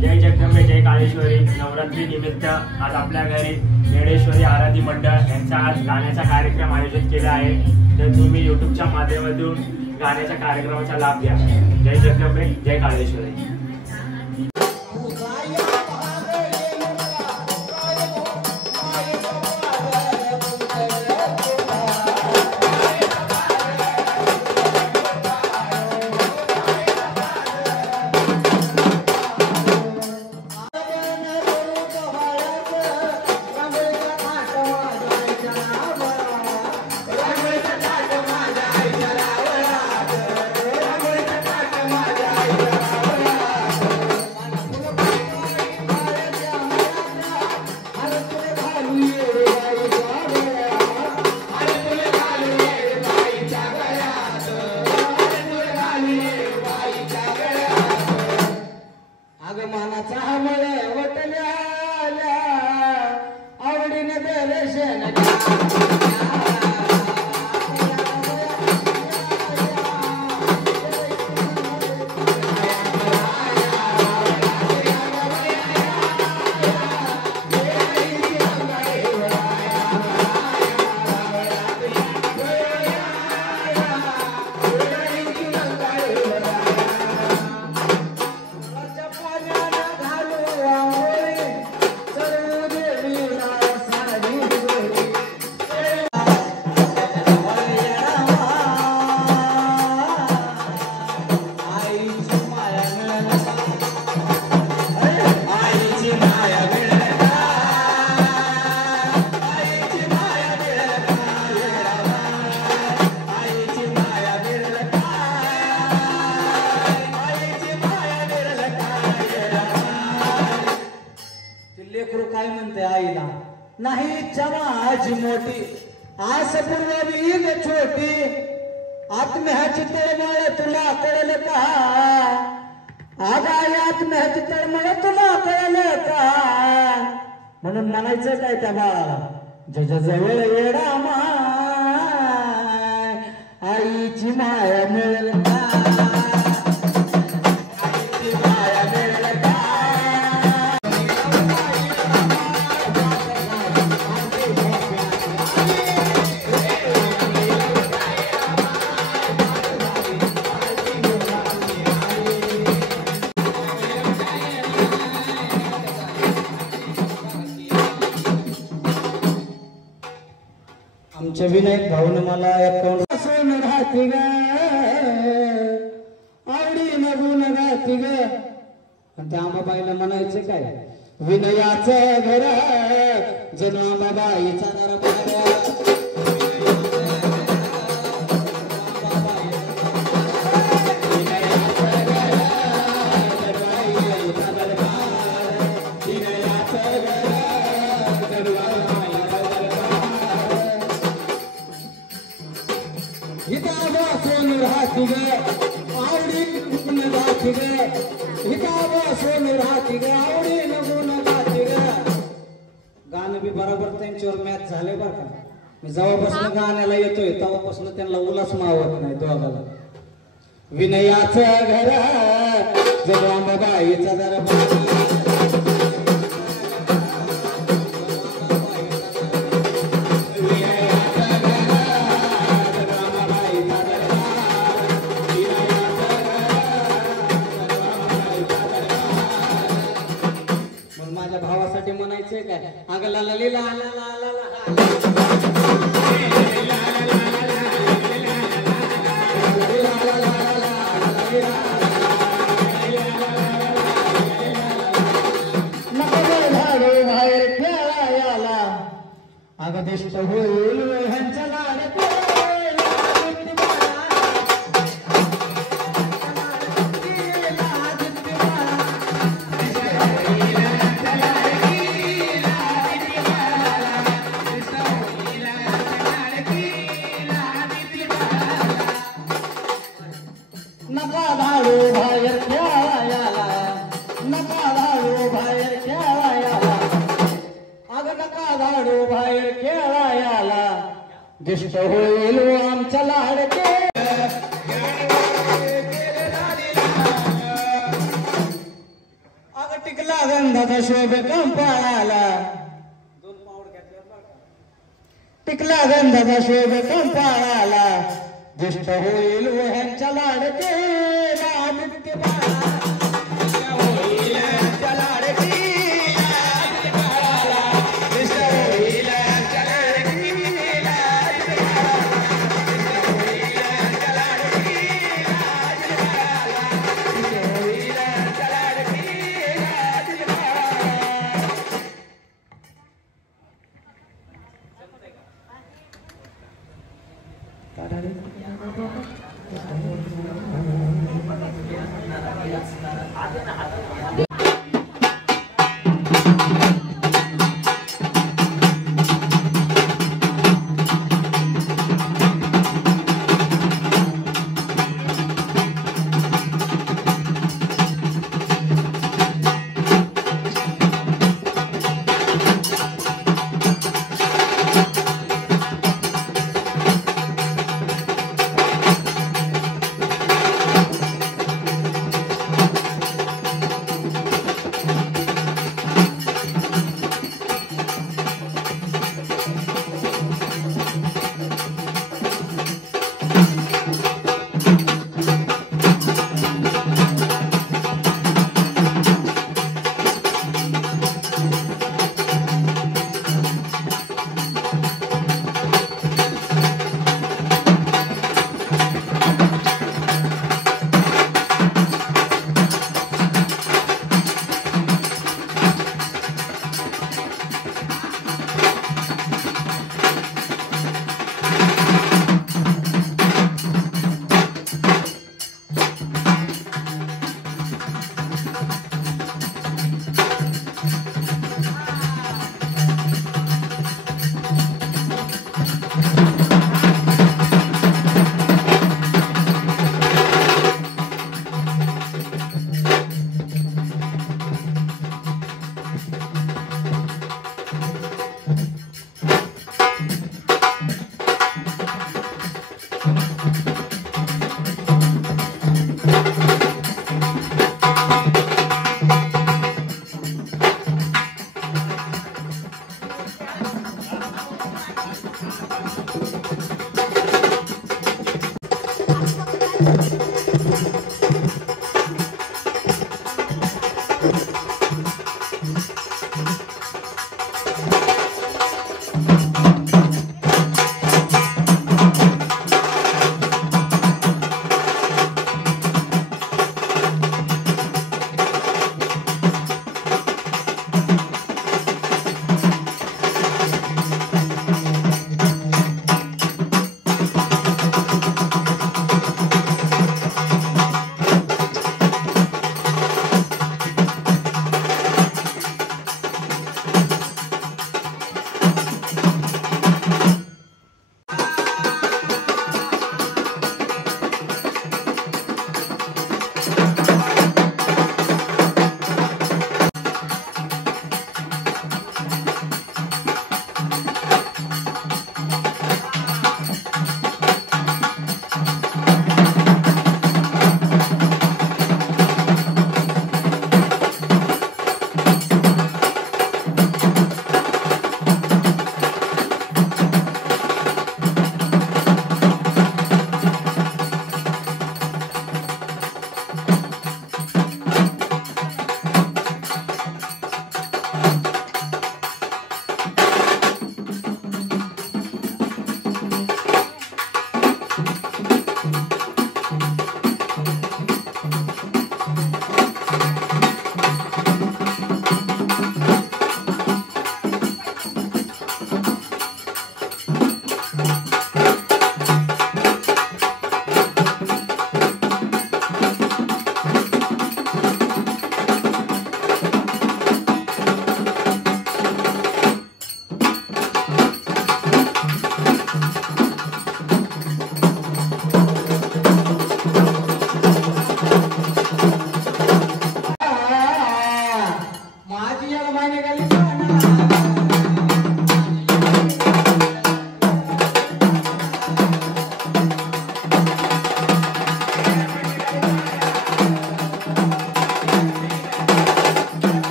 जय जगदंबे जय काळेश्वरी। नवरात्री निमित्त आज आपल्या घरी येडेश्वरी आराधी मंडळ यांचा आज गाण्याचा कार्यक्रम आयोजित केला आहे। तर तुम्ही यूट्यूबच्या माध्यमातून गाण्याच्या कार्यक्रमाचा लाभ घ्या। जय जगदंबे जय काळेश्वरी। काय म्हणते आईला नाही जमाज मोठी आस पूर्वी छोटी आत्म्याची तळमळ तुला कळलं का आगाई आत्म्याची तळमळ तुला कळलं का म्हणून म्हणायचं काय त्या बाळाला जवळ येडा माय आईची माया मिळेल का आमच्या विनायक भाऊन मला अकाउंट राहते ग आवडी नगून राहते ग आणि त्या आंबाबाईला म्हणायचं काय विनयाचं घर जणू आंबाबाईचा दरबार आवडी नगून राहते ग हिताबा सोन राहते ग आवडी नगून राहते ग गाणं बी बरोबर त्यांच्यावर मॅच झाले बरं का मी जेव्हापासून गाण्याला येतोय तेव्हापासून त्यांना उलास मावत नाही दोघाला विनयाचं घर जणू आंबाबाईचा दरबार भावासाठी म्हणायचंय काय अगला लीला झाडे बाहेर खेळायला अगदिष्ट होईल ह्यांच्या लाड नका धाडू बाहेर खेळायला नका धाडू बाहेर खेळायला अग नका धाडू बाहेर खेळायला दिष्ट होईल आमच्या लाडके अग टिकला गंधाचा शोभ कंपाळाला टिकला गंधाचा शोभ कंपाळाला दुष्ट होईल ह्यांच्या लाडके मुक्ती बाळा होईल ह्यांच्या लाडकी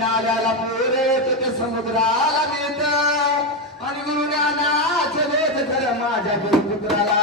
नाल्याला पुरेत ते समुद्राला नेत आणि गुरुज्ञानाच देत खरं माझ्या गुरुपुत्राला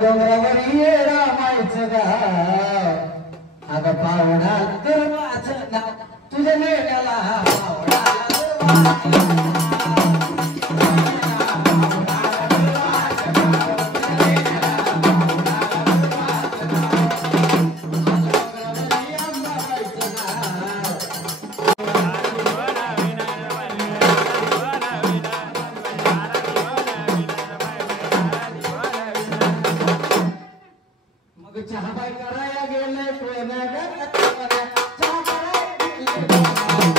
डोंगरावरी ये रामायचं गाव अगं पावडा तर माझं नाव तुझ्या मेल्याला पावडा चहा बाय करायला गेले कोण चहा करायला गेले